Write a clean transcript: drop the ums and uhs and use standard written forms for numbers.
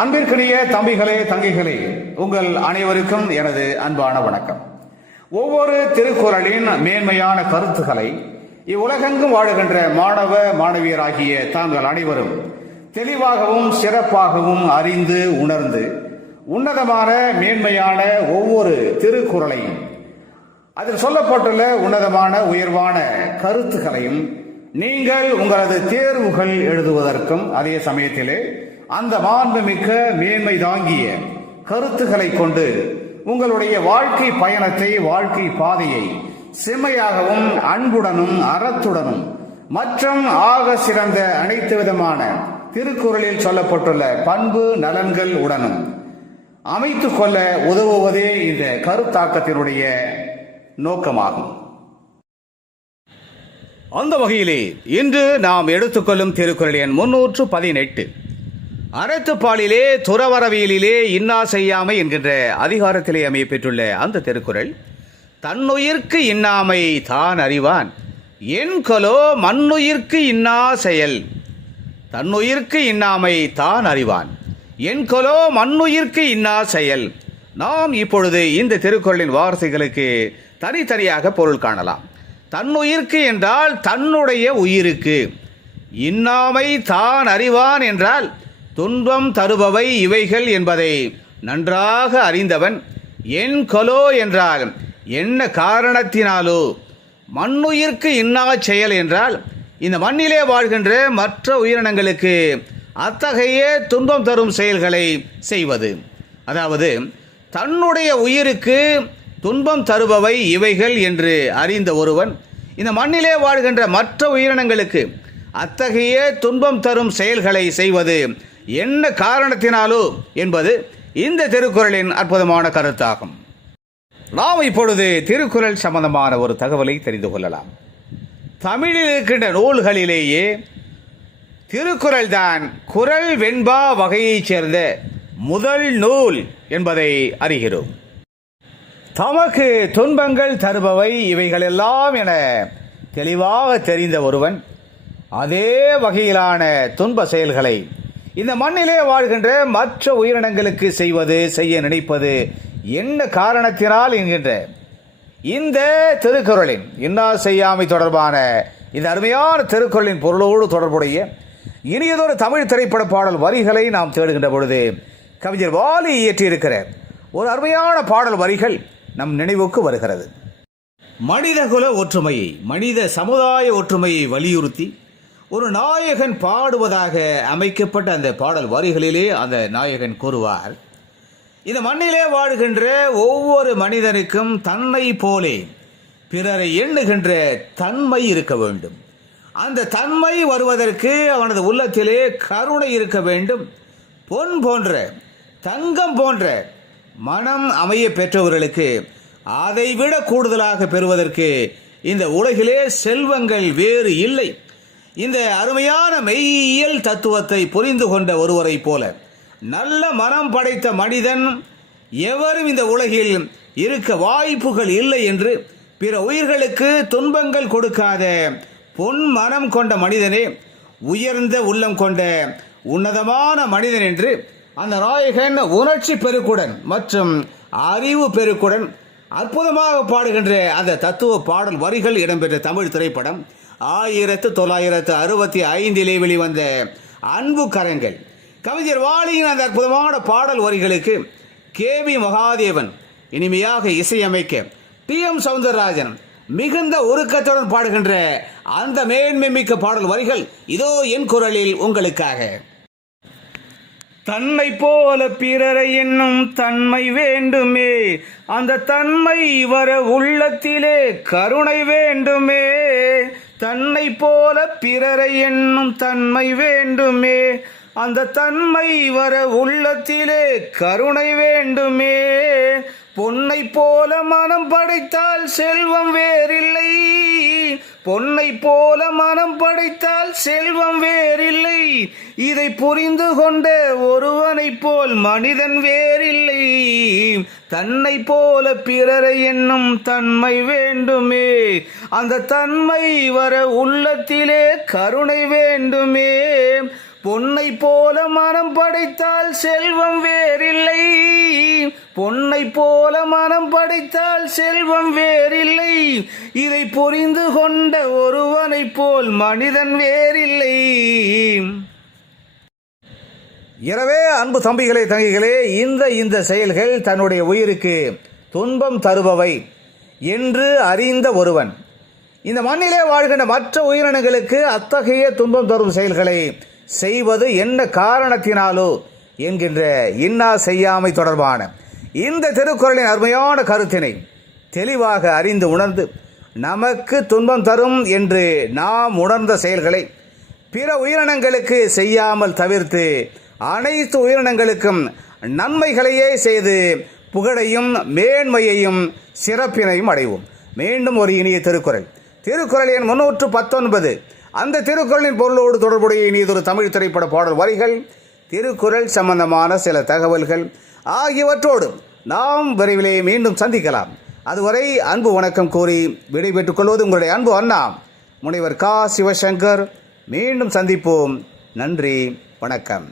அன்பிற்குரிய தம்பிகளே, தங்கைகளே, உங்கள் அனைவருக்கும் எனது அன்பான வணக்கம். ஒவ்வொரு திருக்குறளின் மேன்மையான கருத்துக்களை இவ்வுலகெங்கும் வாழுகின்ற மாணவ மாணவியராகிய தாங்கள் அனைவரும் தெளிவாகவும் சிறப்பாகவும் அறிந்து உணர்ந்து உன்னதமான மேன்மையான ஒவ்வொரு திருக்குறளையும் அதில் சொல்லப்பட்டுள்ள உன்னதமான உயர்வான கருத்துக்களையும் நீங்கள் உங்களது தேர்வுகள் எழுதுவதற்கும் அதே சமயத்திலே அந்த மாண்புமிக்க மேன்மை தாங்கிய கருத்துக்களை கொண்டு உங்களுடைய வாழ்க்கை பயணத்தை, வாழ்க்கை பாதையை செம்மையாகவும் அன்புடனும் அறத்துடனும் மற்றும் ஆக சிறந்த அனைத்து விதமான திருக்குறளில் சொல்லப்பட்டுள்ள பண்பு நலன்கள் உடனும் அமைத்துக் கொள்ள உதவுவதே இந்த கருத்தாக்கத்தினுடைய நோக்கமாகும். அந்த வகையிலே இன்று நாம் எடுத்துக்கொள்ளும் திருக்குறள் எண் 318 அறத்துப்பாலிலே துறவரவியலிலே இன்னா செய்யாமை என்கின்ற அதிகாரத்திலே அமைய பெற்றுள்ள அந்த திருக்குறள், தன்னுயிர்க்கு இன்னாமை தான் அறிவான் என்கொலோ மண்ணுயிர்க்கு இன்னா செயல். தன்னுயிர்க்கு இன்னாமை தான் அறிவான் என்கொலோ மண்ணுயிர்க்கு இன்னா செயல். நாம் இப்பொழுது இந்த திருக்குறளின் வார்த்தைகளுக்கு தனித்தனியாக பொருள் காணலாம். தன்னுயிர்க்கு என்றால் தன்னுடைய உயிருக்கு, இன்னாமை தான் அறிவான் என்றால் துன்பம் தருபவை இவைகள் என்பதை நன்றாக அறிந்தவன். என் கொலோ என்றால் என்ன காரணத்தினாலோ, மண்ணுயிர்க்கு இன்னா செயல் என்றால் இந்த மண்ணிலே வாழ்கின்ற மற்ற உயிரினங்களுக்கு அத்தகைய துன்பம் தரும் செயல்களை செய்வது. அதாவது தன்னுடைய உயிருக்கு துன்பம் தருபவை இவைகள் என்று அறிந்த ஒருவன் இந்த மண்ணிலே வாழ்கின்ற மற்ற உயிரினங்களுக்கு அத்தகைய துன்பம் தரும் செயல்களை செய்வது என்ன காரணத்தினாலோ என்பது இந்த திருக்குறளின் அற்புதமான கருத்தாகும். நாம் இப்பொழுது திருக்குறள் சம்பந்தமான ஒரு தகவலை தெரிந்து கொள்ளலாம். தமிழில் இருக்கின்ற நூல்களிலேயே திருக்குறள் தான் குறள் வெண்பா வகையைச் சேர்ந்த முதல் நூல் என்பதை அறிகிறோம். தமக்கு துன்பங்கள் தருபவை இவைகளெல்லாம் என தெளிவாக தெரிந்த ஒருவன் அதே வகையிலான துன்ப செயல்களை இந்த மண்ணிலே வாழ்கின்ற மற்ற உயிரினங்களுக்கு செய்ய நினைப்பது என்ன காரணத்தினால் என்கின்ற இந்த திருக்குறளின் இன்னா செய்யாமை தொடர்பான இந்த அருமையான திருக்குறளின் பொருளோடு தொடர்புடைய இனியதொரு தமிழ் திரைப்பட பாடல் வரிகளை நாம் தேடுகின்ற பொழுது கவிஞர் வாலி இயற்றியிருக்கிற ஒரு அருமையான பாடல் வரிகள் நம் நினைவுக்கு வருகிறது. மனிதகுல ஒற்றுமையை, மனித சமுதாய ஒற்றுமையை வலியுறுத்தி ஒரு நாயகன் பாடுவதாக அமைக்கப்பட்ட அந்த பாடல் வரிகளிலே அந்த நாயகன் கூறுவார், இந்த மண்ணிலே வாழ்கின்ற ஒவ்வொரு மனிதனுக்கும் தன்னை போலே பிறரை எண்ணுகின்ற தன்மை இருக்க வேண்டும். அந்த தன்மை வருவதற்கு அவனது உள்ளத்திலே கருணை இருக்க வேண்டும். பொன் போன்ற, தங்கம் போன்ற மனம் அமைய பெற்றவர்களுக்கு அதைவிட கூடுதலாக பெறுவதற்கு இந்த உலகிலே செல்வங்கள் வேறு இல்லை. இந்த அருமையான மெய்யியல் தத்துவத்தை புரிந்து கொண்ட ஒருவரை போல நல்ல மனம் படைத்த மனிதன் எவரும் இந்த உலகில் இருக்க வாய்ப்புகள் இல்லை என்று பிற உயிர்களுக்கு துன்பங்கள் கொடுக்காத பொன் மனம் கொண்ட மனிதனே உயர்ந்த உள்ளம் கொண்ட உன்னதமான மனிதன் என்று அந்த நாயகன் உணர்ச்சி பெருக்குடன் மற்றும் அறிவு பெருக்குடன் அற்புதமாக பாடுகின்ற அந்த தத்துவ பாடல் வரிகள் இடம்பெற்ற தமிழ் திரைப்படம் 1965 வெளிவந்த அன்பு கரங்கள். கவிஞர் வாலியின் அந்த அற்புதமான பாடல் வரிகளுக்கு KV மகாதேவன் இனிமையாக இசையமைக்க TM சௌந்தரராஜன் மிகுந்த உருக்கத்துடன் பாடுகின்ற அந்த மேன்மைமிக்க பாடல் வரிகள் இதோ என் குரலில் உங்களுக்காக. தன்னை போல பிறரை என்னும் தன்மை வேண்டுமே, அந்த தன்மை வர உள்ளத்திலே கருணை வேண்டுமே. தன்னை போல பிறரை என்னும் தன்மை வேண்டுமே, அந்த தன்மை வர உள்ளத்திலே கருணை வேண்டுமே. பொன்னை போல மனம் படைத்தால் செல்வம் வேறில்லை, பொன்னை போல மனம் படைத்தால் செல்வம் வேறில்லை. இதை புரிந்து கொண்ட ஒருவனை போல் மனிதன் வேறில்லை. தன்னை போல பிறரை என்னும் தன்மை வேண்டுமே, அந்த தன்மை வர உள்ளத்திலே கருணை வேண்டுமே. பொன்னை போல மனம் படைத்தால் செல்வம் வேறில்லை. பொன்னை போல மனம் படைத்தால் செல்வம் வேறில்லை. இதை புரிந்து கொண்ட ஒருவனைப் போல் மனிதன் வேறில்லை. எனவே அன்பு தம்பிகளே, தங்கிகளே, இந்த செயல்கள் தன்னுடைய உயிருக்கு துன்பம் தருபவை என்று அறிந்த ஒருவன் இந்த மண்ணிலே வாழ்கின்ற மற்ற உயிரினங்களுக்கு அத்தகைய துன்பம் தரும் செயல்களை செய்வது என்ன காரணத்தினாலோ என்கின்ற இன்னா செய்யாமை தொடர்பான இந்த திருக்குறளின் அருமையான கருத்தினை தெளிவாக அறிந்து உணர்ந்து நமக்கு துன்பம் தரும் என்று நாம் உணர்ந்த செயல்களை பிற உயிரினங்களுக்கு செய்யாமல் தவிர்த்து அனைத்து உயிரினங்களுக்கும் நன்மைகளையே செய்து புகழையும் மேன்மையையும் சிறப்பினையும் அடைவோம். மீண்டும் ஒரு இனிய திருக்குறள் எண் 319. அந்த திருக்குறளின் பொருளோடு தொடர்புடைய இனியதொரு தமிழ் திரைப்பட பாடல் வரிகள், திருக்குறள் சம்பந்தமான சில தகவல்கள் ஆகியவற்றோடு நாம் விரைவிலே மீண்டும் சந்திக்கலாம். அதுவரை அன்பு வணக்கம் கூறி விடைபெற்றுக் கொள்வது உங்களுடைய அன்பு அண்ணா முனைவர் கா. சிவசங்கர். மீண்டும் சந்திப்போம். நன்றி, வணக்கம்.